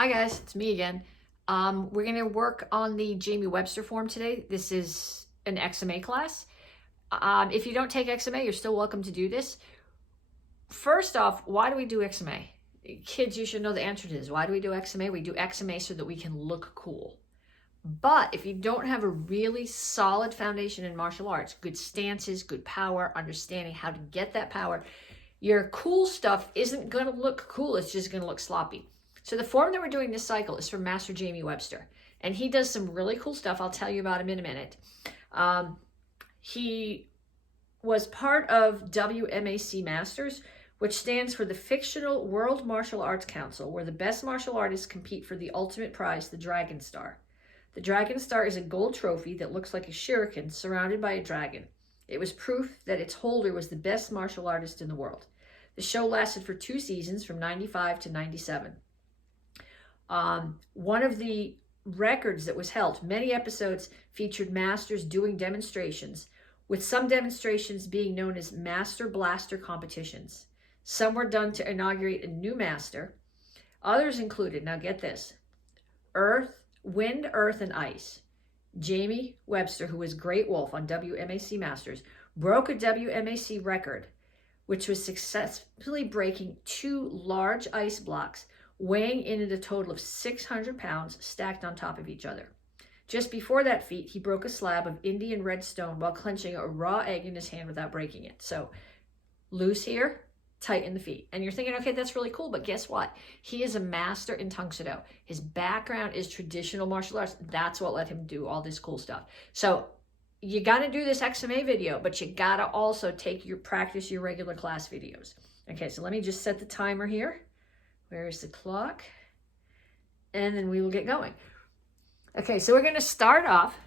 Hi guys, it's me again. We're going to work on the Jamie Webster form today. This is an XMA class. If you don't take XMA, you're still welcome to do this. First off, why do we do XMA? Kids, you should know the answer to this. Why do we do XMA? We do XMA so that we can look cool. But if you don't have a really solid foundation in martial arts, good stances, good power, understanding how to get that power, your cool stuff isn't going to look cool. It's just going to look sloppy. So the form that we're doing this cycle is from Master Jamie Webster. And he does some really cool stuff. I'll tell you about him in a minute. He was part of WMAC Masters, which stands for the Fictional World Martial Arts Council, where the best martial artists compete for the ultimate prize, the Dragon Star. The Dragon Star is a gold trophy that looks like a shuriken surrounded by a dragon. It was proof that its holder was the best martial artist in the world. The show lasted for 2 seasons, from 95 to 97. One of the records that was held, many episodes featured masters doing demonstrations, with some demonstrations being known as Master Blaster competitions. Some were done to inaugurate a new master. Others included, now get this, Wind, Earth, and Ice. Jamie Webster, who was Great Wolf on WMAC Masters, broke a WMAC record, which was successfully breaking 2 large ice blocks weighing in at a total of 600 pounds stacked on top of each other. Just before that feat, he broke a slab of Indian red stone while clenching a raw egg in his hand without breaking it. So loose here, tight in the feet. And you're thinking, okay, that's really cool, but guess what? He is a master in Tung Soo-Do. His background is traditional martial arts. That's what let him do all this cool stuff. So you got to do this XMA video, but you got to also practice your regular class videos. Okay, so let me just set the timer here. Where is the clock? And then we will get going. Okay, so we're going to start off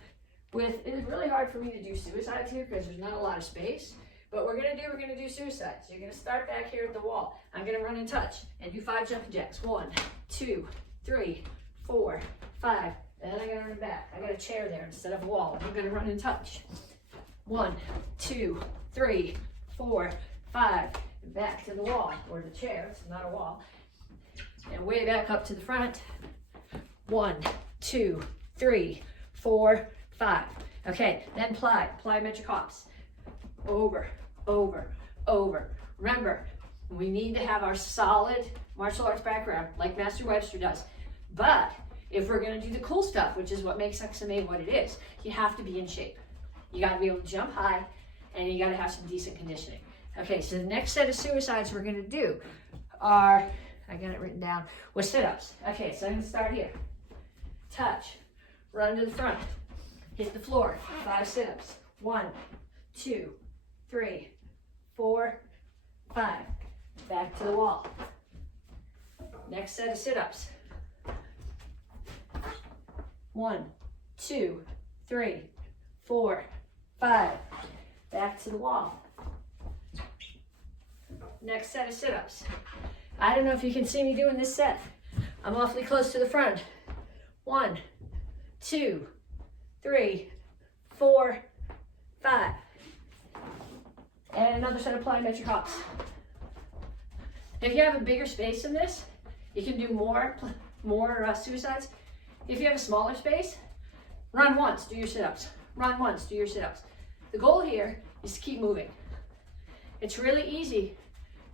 with, it is really hard for me to do suicides here because there's not a lot of space. But we're going to do suicides. You're going to start back here at the wall. I'm going to run and touch and do 5 jumping jacks. 1, 2, 3, 4, 5. Then I'm going to run back. I got a chair there instead of a wall. I'm going to run and touch. 1, 2, 3, 4, 5. Back to the wall, or the chair. It's not a wall. And way back up to the front. 1, 2, 3, 4, 5. Okay, then plyometric hops. Over, over, over. Remember, we need to have our solid martial arts background like Master Webster does. But if we're going to do the cool stuff, which is what makes XMA what it is, you have to be in shape. You got to be able to jump high, and you got to have some decent conditioning. Okay, so the next set of suicides we're going to do are, I got it written down, with sit-ups. Okay, so I'm going to start here. Touch, run to the front, hit the floor, 5 sit-ups. 1, 2, 3, 4, 5. Back to the wall. Next set of sit-ups. 1, 2, 3, 4, 5. Back to the wall. Next set of sit-ups. I don't know if you can see me doing this set. I'm awfully close to the front. 1, 2, 3, 4, 5. And another set of plyometric hops. If you have a bigger space than this, you can do more suicides. If you have a smaller space, run once, do your sit-ups. Run once, do your sit-ups. The goal here is to keep moving. It's really easy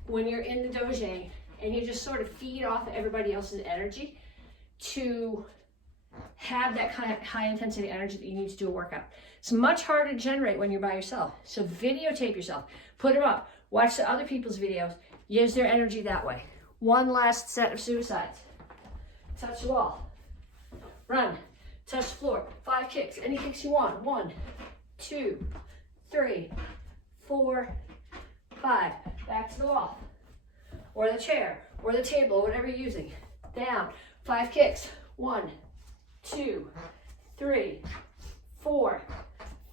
when you're in the dojang and you just sort of feed off of everybody else's energy to have that kind of high intensity energy that you need to do a workout. It's much harder to generate when you're by yourself. So videotape yourself, put them up, watch the other people's videos, use their energy that way. One last set of suicides. Touch the wall, run, touch the floor, 5 kicks, any kicks you want. 1, 2, 3, 4, 5. Back to the wall, or the chair, or the table, whatever you're using. Down, 5 kicks. 1, 2, 3, 4,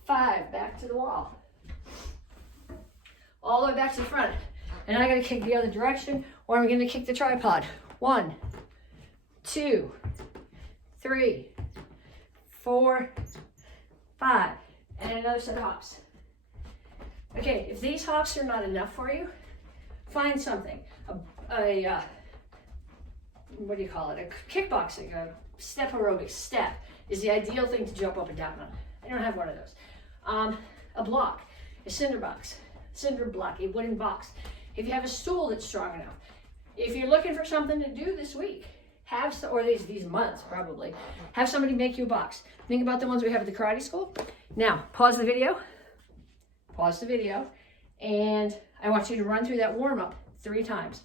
5. Back to the wall. All the way back to the front. And I gotta kick the other direction, or I'm gonna kick the tripod. 1, 2, 3, 4, 5. And another set of hops. Okay, if these hops are not enough for you, find something. A what do you call it? A kickboxing, a step aerobics. Step is the ideal thing to jump up and down on. I don't have one of those. A block, a cinder block, a wooden box. If you have a stool that's strong enough, if you're looking for something to do this week, or these months probably, have somebody make you a box. Think about the ones we have at the karate school. Now, pause the video, and I want you to run through that warm-up 3 times.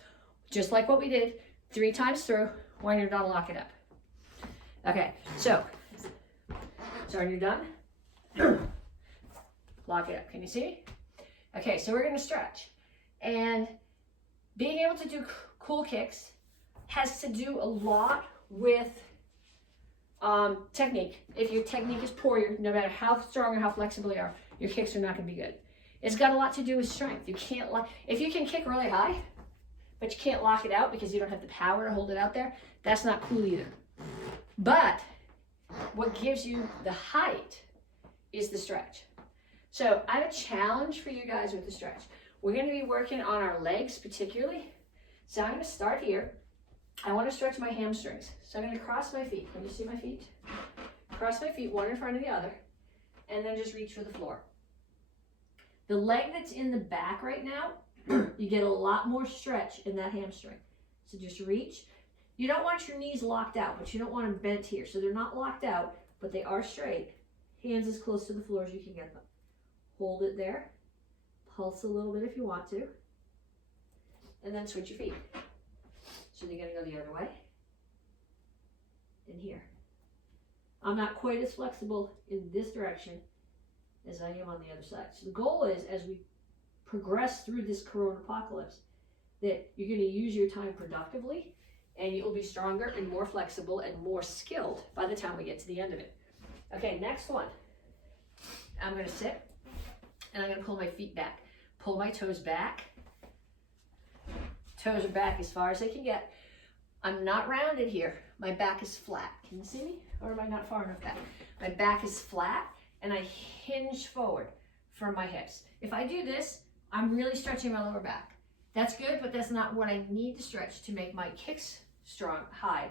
Just like what we did, 3 times through. When you're done, lock it up. Okay, so when you're done, lock it up. Can you see? Okay, so we're gonna stretch. And being able to do cool kicks has to do a lot with technique. If your technique is poor, no matter how strong or how flexible you are, your kicks are not gonna be good. It's got a lot to do with strength. You can't, if you can kick really high, but you can't lock it out because you don't have the power to hold it out there, that's not cool either. But what gives you the height is the stretch. So I have a challenge for you guys with the stretch. We're going to be working on our legs particularly. So I'm going to start here. I want to stretch my hamstrings. So I'm going to cross my feet. Can you see my feet? Cross my feet, one in front of the other, and then just reach for the floor. The leg that's in the back right now, you get a lot more stretch in that hamstring. So just reach. You don't want your knees locked out, but you don't want them bent here. So they're not locked out, but they are straight. Hands as close to the floor as you can get them. Hold it there. Pulse a little bit if you want to. And then switch your feet. So you're going to go the other way. And here. I'm not quite as flexible in this direction as I am on the other side. So the goal is, as we progress through this corona apocalypse, that you're going to use your time productively, and you'll be stronger and more flexible and more skilled by the time we get to the end of it. Okay, next one. I'm going to sit, and I'm going to pull my feet back. Pull my toes back. Toes are back as far as they can get. I'm not rounded here. My back is flat. Can you see me? Or am I not far enough back? My back is flat, and I hinge forward from my hips. If I do this, I'm really stretching my lower back. That's good, but that's not what I need to stretch to make my kicks strong, high.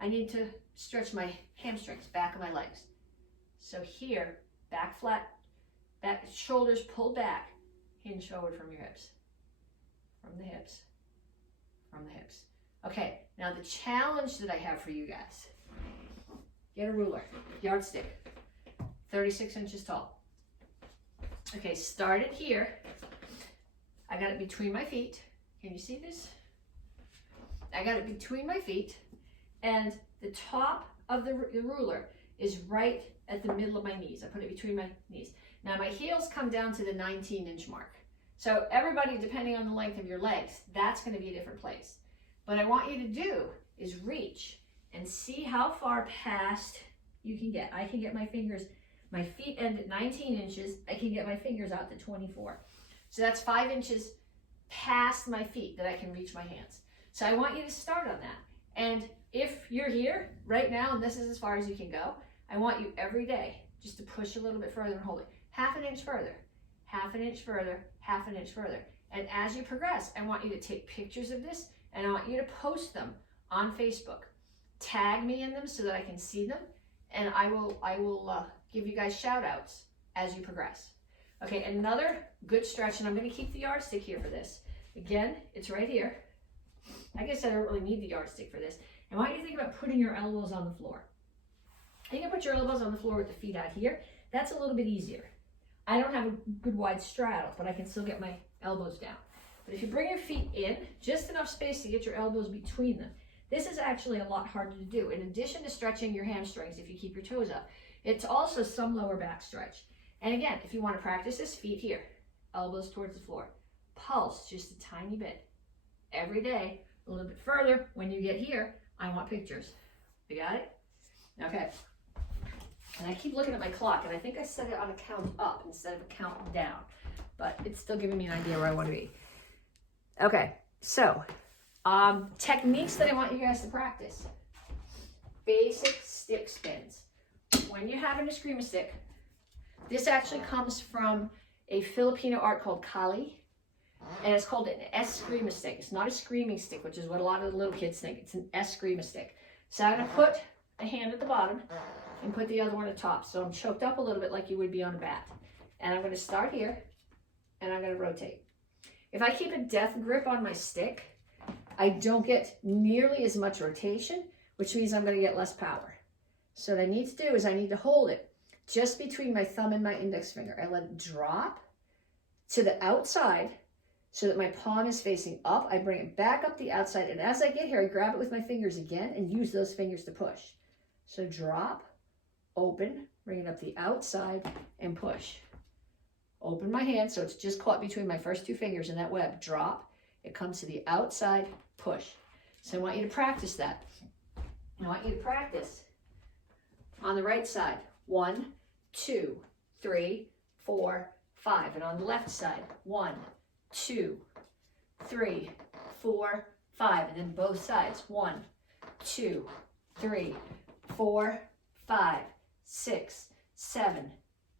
I need to stretch my hamstrings, back of my legs. So here, back flat, back, shoulders pulled back, hinge forward from your hips. From the hips. From the hips. Okay, now the challenge that I have for you guys. Get a ruler, yardstick, 36 inches tall. Okay, start it here. I got it between my feet. Can you see this? I got it between my feet, and the top of the ruler is right at the middle of my knees. I put it between my knees. Now my heels come down to the 19-inch mark. So everybody, depending on the length of your legs, that's going to be a different place. What I want you to do is reach and see how far past you can get. I can get my fingers, my feet end at 19 inches. I can get my fingers out to 24. So that's 5 inches past my feet that I can reach my hands. So I want you to start on that. And if you're here right now and this is as far as you can go, I want you every day just to push a little bit further and hold it. Half an inch further, half an inch further, half an inch further. And as you progress, I want you to take pictures of this, and I want you to post them on Facebook. Tag me in them so that I can see them, and I will give you guys shout outs as you progress. Okay, another good stretch, and I'm going to keep the yardstick here for this. Again, it's right here. I guess I don't really need the yardstick for this. I want you to think about putting your elbows on the floor. You can put your elbows on the floor with the feet out here. That's a little bit easier. I don't have a good wide straddle, but I can still get my elbows down. But if you bring your feet in, just enough space to get your elbows between them. This is actually a lot harder to do. In addition to stretching your hamstrings, if you keep your toes up, it's also some lower back stretch. And again, if you want to practice this, feet here, elbows towards the floor. Pulse just a tiny bit. Every day, a little bit further. When you get here, I want pictures. You got it? Okay. And I keep looking at my clock, and I think I set it on a count up instead of a count down. But it's still giving me an idea where I want to be. Okay, so techniques that I want you guys to practice. Basic stick spins. When you're having a screamer stick, this actually comes from a Filipino art called Kali. And it's called an eskrima stick. It's not a screaming stick, which is what a lot of the little kids think. It's an eskrima stick. So I'm going to put a hand at the bottom and put the other one at the top. So I'm choked up a little bit like you would be on a bat. And I'm going to start here, and I'm going to rotate. If I keep a death grip on my stick, I don't get nearly as much rotation, which means I'm going to get less power. So what I need to do is I need to hold it just between my thumb and my index finger. I let it drop to the outside so that my palm is facing up. I bring it back up the outside, and as I get here, I grab it with my fingers again and use those fingers to push. So drop, open, bring it up the outside, and push. Open my hand so it's just caught between my first two fingers in that web. Drop, it comes to the outside, push. So I want you to practice that. I want you to practice on the right side. 1, 2, 3, 4, 5. And on the left side, 1, 2, 3, 4, 5. And then both sides. 1, 2, 3, 4, 5, 6, 7,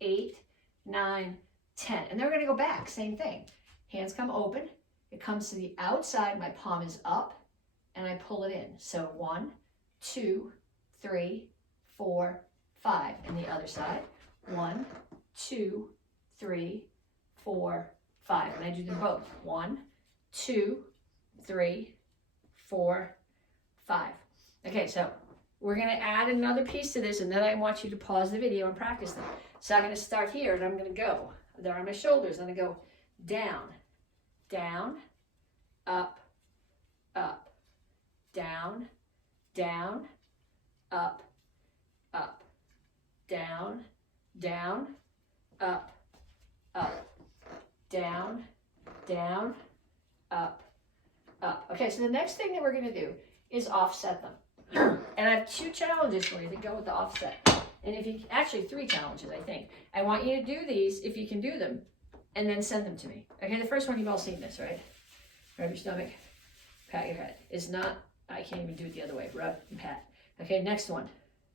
8, 9, 10. And they're going to go back. Same thing. Hands come open. It comes to the outside. My palm is up, and I pull it in. So 1, 2, 3, 4, 5. And the other side. 1, 2, 3, 4, 5. And I do them both. 1, 2, 3, 4, 5. Okay, so we're going to add another piece to this, and then I want you to pause the video and practice them. So I'm going to start here, and I'm going to go. They're on my shoulders. I'm going to go down, down, up, up, down, down, up, up, down, down, up, up, down, down, up, up. Okay, so the next thing that we're going to do is offset them. And I have 2 challenges for you that go with the offset. And if you, actually 3 challenges, I think. I want you to do these, if you can do them, and then send them to me. Okay, the first one, you've all seen this, right? Rub your stomach, pat your head. It's not, I can't even do it the other way. Rub and pat. Okay, next one,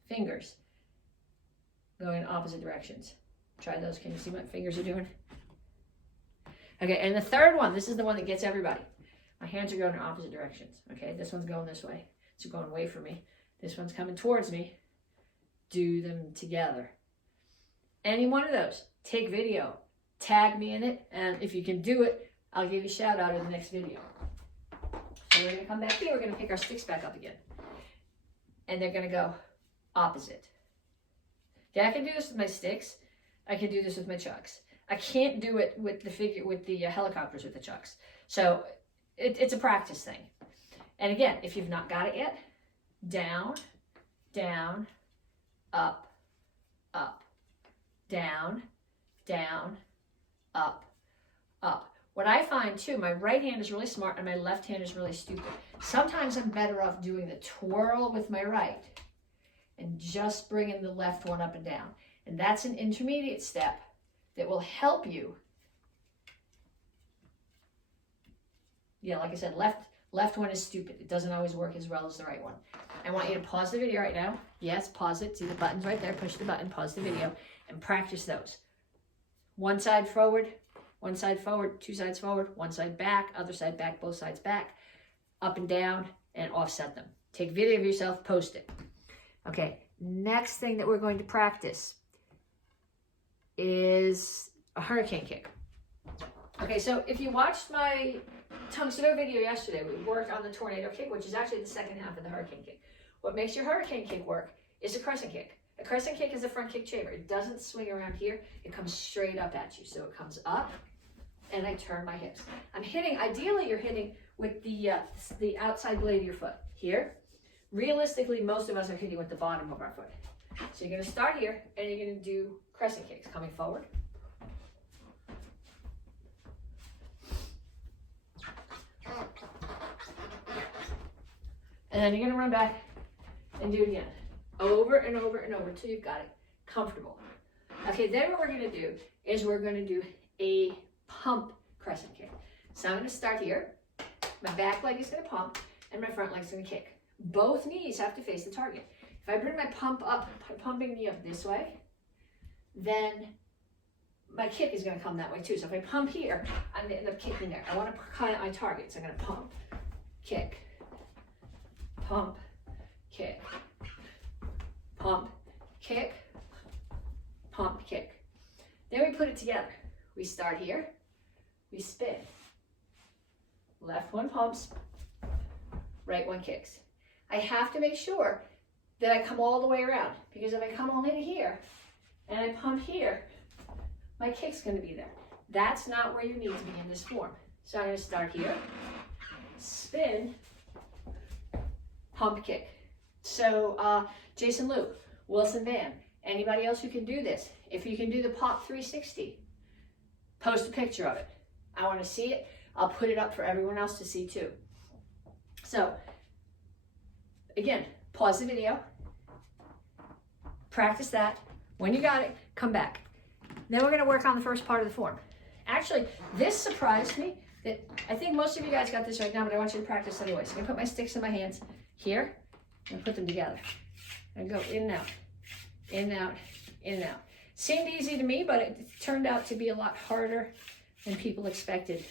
fingers. Going in opposite directions. Try those. Can you see what my fingers are doing? Okay, and the third one, this is the one that gets everybody. My hands are going in opposite directions. Okay, this one's going this way. It's going away from me. This one's coming towards me. Do them together. Any one of those, take video, tag me in it, and if you can do it, I'll give you a shout out in the next video. So we're going to come back here, we're going to pick our sticks back up again. And they're going to go opposite. Yeah, I can do this with my sticks. I can do this with my chucks. I can't do it with the helicopters with the chucks. So it's a practice thing. And again, if you've not got it yet, down, down, up, up, down, down, up, up. What I find too, my right hand is really smart and my left hand is really stupid. Sometimes I'm better off doing the twirl with my right and just bringing the left one up and down. And that's an intermediate step that will help you. Yeah, like I said, left one is stupid. It doesn't always work as well as the right one. I want you to pause the video right now. Yes, pause it. See the buttons right there. Push the button, pause the video, and practice those. One side forward, 2 sides forward, one side back, other side back, both sides back, up and down, and offset them. Take video of yourself, post it. Okay, next thing that we're going to practice is a hurricane kick. Okay, so if you watched my Tungsten video yesterday, we worked on the tornado kick, which is actually the second half of the hurricane kick. What makes your hurricane kick work is a crescent kick. A crescent kick is a front kick chamber. It doesn't swing around here. It comes straight up at you. So it comes up, and I turn my hips. I'm hitting, ideally you're hitting with the outside blade of your foot. Here, realistically, most of us are hitting with the bottom of our foot. So you're going to start here, and you're going to do crescent kicks, coming forward. And then you're going to run back and do it again. Over and over and over until you've got it comfortable. Okay, then what we're going to do is we're going to do a pump crescent kick. So I'm going to start here. My back leg is going to pump and my front leg is going to kick. Both knees have to face the target. If I bring my pumping knee up this way, then my kick is going to come that way too. So if I pump here, I'm going to end up kicking there. I want to kind of my target. So I'm going to pump, kick, pump, kick, pump, kick, pump, kick. Then we put it together. We start here, we spin. Left one pumps, right one kicks. I have to make sure that I come all the way around, because if I come all in here and I pump here, my kick's going to be there. That's not where you need to be in this form. So I'm going to start here, spin, pump, kick. So Jason Liu, Wilson Van, anybody else who can do this, if you can do the pop 360, post a picture of it. I want to see it. I'll put it up for everyone else to see too. So again, pause the video, practice that. When you got it, come back. Then we're going to work on the first part of the form. Actually, this surprised me. That I think most of you guys got this right now, but I want you to practice anyway. So I'm going to put my sticks in my hands here and put them together. And go in and out, in and out, in and out. Seemed easy to me, but it turned out to be a lot harder than people expected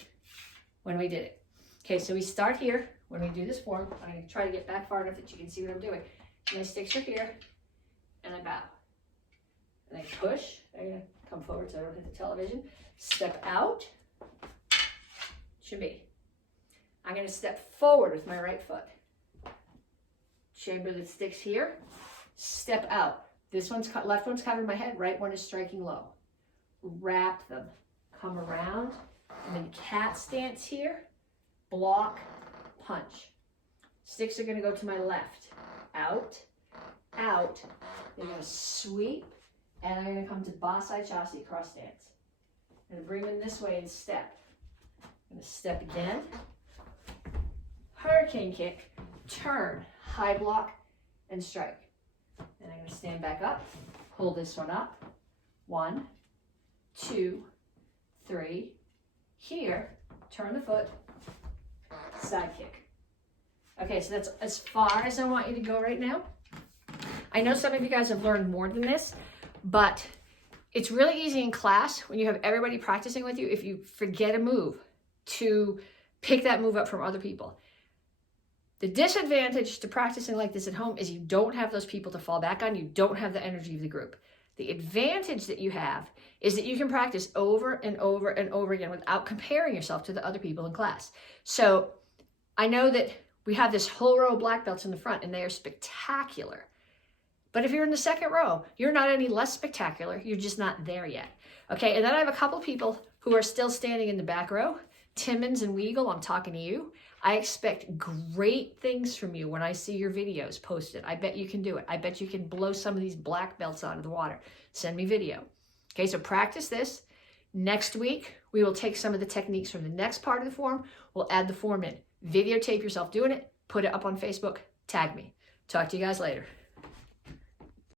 when we did it. Okay, so we start here. When we do this form, I'm going to try to get back far enough that you can see what I'm doing. My sticks are here, and I bow. And I push. I'm going to come forward so I don't hit the television. Step out. Should be. I'm going to step forward with my right foot. Chamber the sticks here. Step out. This one's left one's covering my head. Right one is striking low. Wrap them. Come around. And then cat stance here. Block. Punch. Sticks are going to go to my left. Out. Out. They're going to sweep. And they're going to come to Basai Chasi, cross stance. I'm going to bring them this way and step. I'm going to step again. Hurricane kick. Turn. High block. And strike. And I'm going to stand back up. Pull this one up. 1, 2, 3. Here. Turn the foot. Side kick. Okay, so that's as far as I want you to go right now. I know some of you guys have learned more than this, but it's really easy in class when you have everybody practicing with you, if you forget a move, to pick that move up from other people. The disadvantage to practicing like this at home is you don't have those people to fall back on. You don't have the energy of the group. The advantage that you have is that you can practice over and over and over again without comparing yourself to the other people in class. So I know that we have this whole row of black belts in the front, and they are spectacular. But if you're in the second row, you're not any less spectacular. You're just not there yet. Okay, and then I have a couple people who are still standing in the back row. Timmons and Weagle, I'm talking to you. I expect great things from you when I see your videos posted. I bet you can do it. I bet you can blow some of these black belts out of the water. Send me video. Okay, so practice this. Next week, we will take some of the techniques from the next part of the form. We'll add the form in. Videotape yourself doing it. Put it up on Facebook. Tag me. Talk to you guys later.